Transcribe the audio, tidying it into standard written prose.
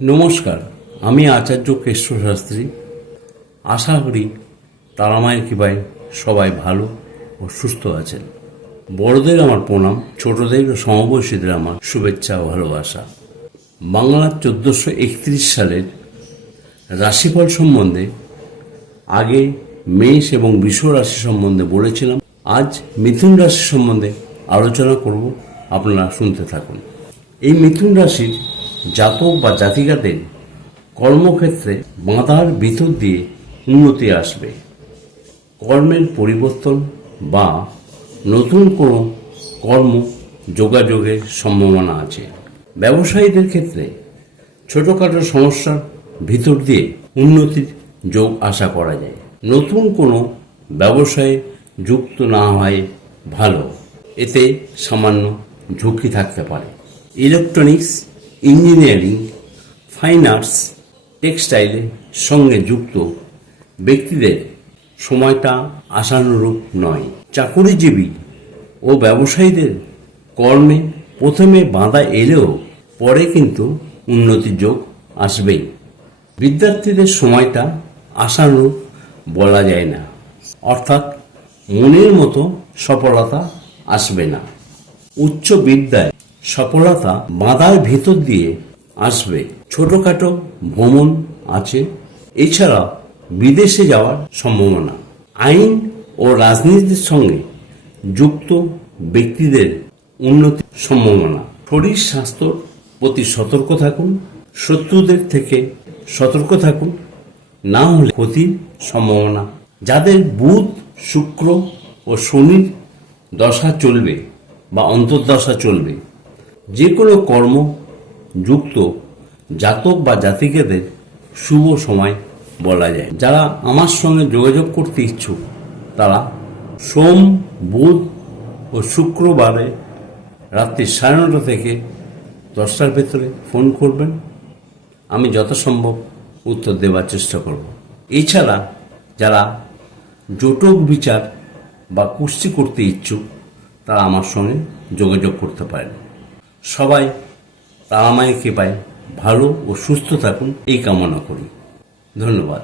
নমস্কার, আমি আচার্য কেশব শাস্ত্রী। আশা করি তারামায়ের কৃপায় সবাই ভালো ও সুস্থ আছেন। বড়দের আমার প্রণাম, ছোটদের ও সমবয়সীদের আমার শুভেচ্ছা ও ভালোবাসা। বাংলার 1431 সালের রাশিফল সম্বন্ধে আগে মেষ এবং বৃষ রাশি সম্বন্ধে বলেছিলাম। আজ মিথুন রাশি সম্বন্ধে আলোচনা করব, আপনারা শুনতে থাকুন। এই মিথুন রাশির জাতক বা জাতিকাদের কর্মক্ষেত্রে বাধার ভিতর দিয়ে উন্নতি আসবে। কর্মের পরিবর্তন বা নতুন কোনো কর্ম যোগাযোগের সম্ভাবনা আছে। ব্যবসায়ীদের ক্ষেত্রে ছোটোখাটো সমস্যার ভিতর দিয়ে উন্নতির যোগ আশা করা যায়। নতুন কোনো ব্যবসায়ে যুক্ত না হয় ভালো, এতে সামান্য ঝুঁকি থাকতে পারে। ইলেকট্রনিক্স, ইঞ্জিনিয়ারিং, ফাইন আর্টস, টেক্সটাইলের সঙ্গে যুক্ত ব্যক্তিদের সময়টা আশানুরূপ নয়। চাকুরিজীবী ও ব্যবসায়ীদের কর্মে প্রথমে বাধা এলেও পরে কিন্তু উন্নতির যোগ আসবেই। বিদ্যার্থীদের সময়টা আশানুরূপ বলা যায় না, অর্থাৎ মনের মতো সফলতা আসবে না। উচ্চ বিদ্যায় সফলতা বাধার ভেতর দিয়ে আসবে। ছোটখাটো ভ্রমণ আছে, এছাড়া বিদেশে যাওয়ার সম্ভাবনা। আইন ও রাজনীতির সঙ্গে যুক্ত ব্যক্তিদের উন্নতির সম্ভাবনা। শরীর স্বাস্থ্যর প্রতি সতর্ক থাকুন, শত্রুদের থেকে সতর্ক থাকুন, না হলে ক্ষতির সম্ভাবনা। যাদের বুধ, শুক্র ও শনির দশা চলবে বা অন্তর্দশা চলবে, যে কোনো কর্ম যুক্ত জাতক বা জাতিকাদের শুভ সময় বলা যায়। যারা আমার সঙ্গে যোগাযোগ করতে ইচ্ছুক তারা সোম, বুধ ও শুক্রবারে রাত্রি 9:30 থেকে 10টার ভেতরে ফোন করবেন। আমি যথাসম্ভব উত্তর দেওয়ার চেষ্টা করব। এছাড়া যারা জটক বিচার বা কুস্তি করতে ইচ্ছুক তারা আমার সঙ্গে যোগাযোগ করতে পারেন। সবাই তারামায়ের কৃপায় ভালো ও সুস্থ থাকুন এই কামনা করি। ধন্যবাদ।